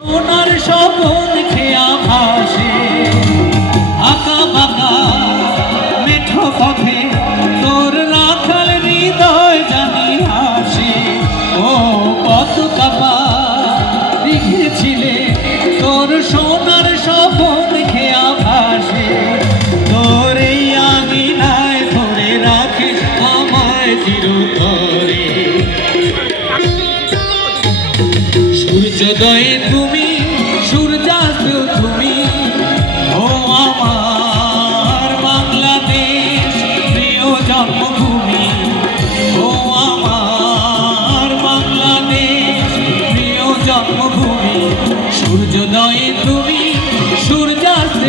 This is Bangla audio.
সোনার স্বপন খেয়া ভাসে আঁকা বাঁকা মেঠো পথে তোর রাখাল হৃদয় জানি হাসে। ও কত কাপা লিখেছিলে তোর সোনার স্বপন খেয়া ভাসে। তোর এই আঙিনায় ধরে রাখিস আমায় চিরতরে। সূর্যোদয়ে তুমি সূর্যাস্ত তুমি, ও আমার বাংলাদেশ প্রিয় জন্মভূমি। ও আমার বাংলাদেশ প্রিয় জন্মভূমি। সূর্যোদয়ে তুমি সূর্যাস্ত